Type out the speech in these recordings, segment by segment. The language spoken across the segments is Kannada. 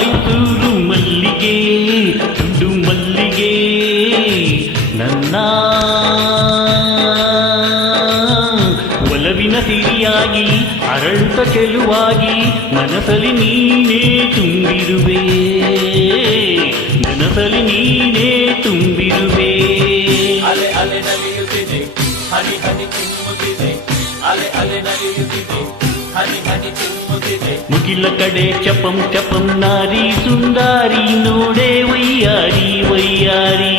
ಮೈಸೂರು ಮಲ್ಲಿಗೆ ತುಂಡು ಮಲ್ಲಿಗೆ ನನ್ನ ಒಲವಿನ ಸಿರಿಯಾಗಿ ಅರಳುತ್ತ ಚೆಲುವಾಗಿ ಮನಸಲಿ ನೀನೇ ತುಂಬಿರುವೆ ಮನಸಲಿ ನೀನೇ ತುಂಬಿರುವೆ ಅಲೆ ಅಲೆ ನಲಿಯುತ್ತಿದೆ ಹನಿ ಹನಿ ಚಿಮ್ಮುತ್ತಿದೆ ಅಲೆ ಅಲೆ ನಲಿಯುತ್ತಿದೆ ಹನಿ ಹನಿ ಚಿಮ್ಮುತ್ತಿದೆ ಮುಗಿಲ ಕಡೆ ಚಪಂ ಚಪಂ ನಾರಿ ಸುಂದಾರಿ ನೋಡೆ ವಯ್ಯಾರಿ ವಯ್ಯಾರಿ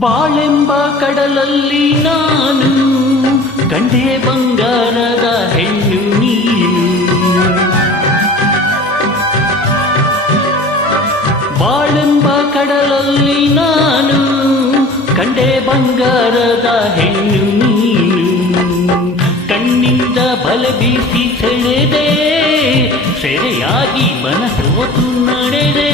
ಬಾಳೆಂಬ ಕಡಲಲ್ಲಿ ನಾನು ಕಂಡೆ ಬಂಗಾರದ ಹೆಣ್ಣು ನೀನು ಬಾಳೆಂಬ ಕಡಲಲ್ಲಿ ನಾನು ಕಂಡೆ ಬಂಗಾರದ ಹೆಣ್ಣು ನೀನು ಕಣ್ಣಿಂದ ಬಲೆ ಬೀಸಿ ಸೆಳೆದೆ ಸೆರೆಯಾಗಿ ಮನಸೋತು ನಡೆದೆ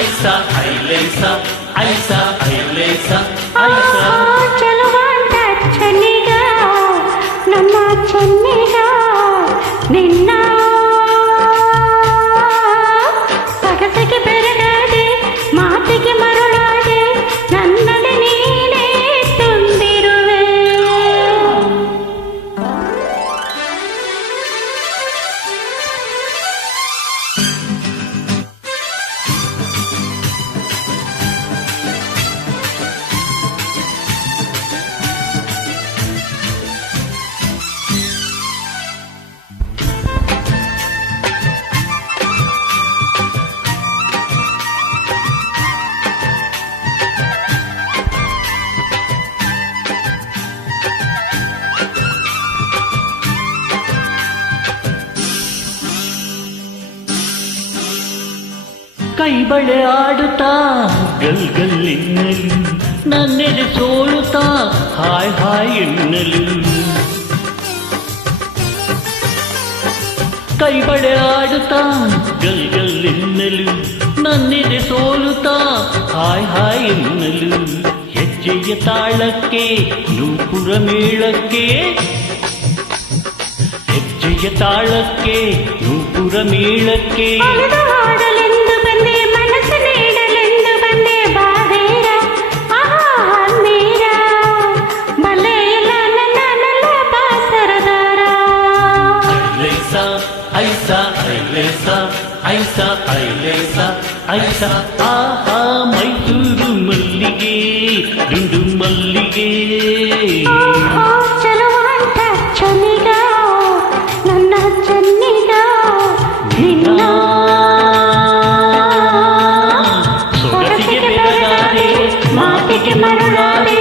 ಐಸಾ ಐಲೇಸಾ ಐಸಾ ಐಲೇಸಾ ಐಸಾ ಚಲುವಾಂತ ಚೆನ್ನಿಗ ನನ್ನ ಚೆನ್ನಿಗ ನಿನ್ನ ಸೊಗಸಿಗೆ ಬೆರಗಾದೆ ಮಾತಿಗೆ ಮರುಳಾದೆ ನನ್ನಲ್ಲಿ ನೀನೇ ತುಂಬಿರುವೆ ಕೈ ಬಳೆ ಆಡುತ್ತಾ ಗಲ್ ಗಲ್ ಎನ್ನಲು ನನ್ನೆದೆ ಸೋಲುತ್ತಾ ಹಾಯ್ ಹಾಯ್ ಎನ್ನಲು ಕೈ ಬಳೆ ಆಡುತ್ತಾ ಗಲ್ ಗಲ್ ಎನ್ನಲು ನನ್ನೆದೆ ಸೋಲುತ್ತಾ ಹಾಯ್ ಹಾಯ್ ಎನ್ನಲು ಹೆಜ್ಜೆಯ ತಾಳಕ್ಕೆ ನೂಪುರ ಮೇಳಕ್ಕೆ ಹೆಜ್ಜೆಯ ತಾಳಕ್ಕೆ ನೂಪುರ ಮೇಳಕ್ಕೆ ಹಾಡಲೆಂದು ಬಂದೆ ಮನಸ್ಸು ನೀಡಲೆಂದು ಬಂದೆ ಬಾವೇರ ಮೀರ ಬಲೆ ಇಲ್ಲ ನನ್ನ ನಲ್ಲ ಬಾಸರದಾರ ಐಲೇಸಾ ಐಸಾ ಐಲೇಸಾ ಐಸಾ ಐಲೇಸಾ ಐಸಾ ಆಹಾ ಮೈಸೂರು ಮಲ್ಲಿಗೆ ದುಂಡು ಮಲ್ಲಿಗೆ ಚಲುವಾಂತ ಚೆನ್ನಿಗ ನನ್ನ ಚೆನ್ನಿಗ ನಿನ್ನ ಸೊಗಸಿಗೆ ಬೆರಗಾದೆ ಮಾತಿಗೆ ಮರುಳಾದೆ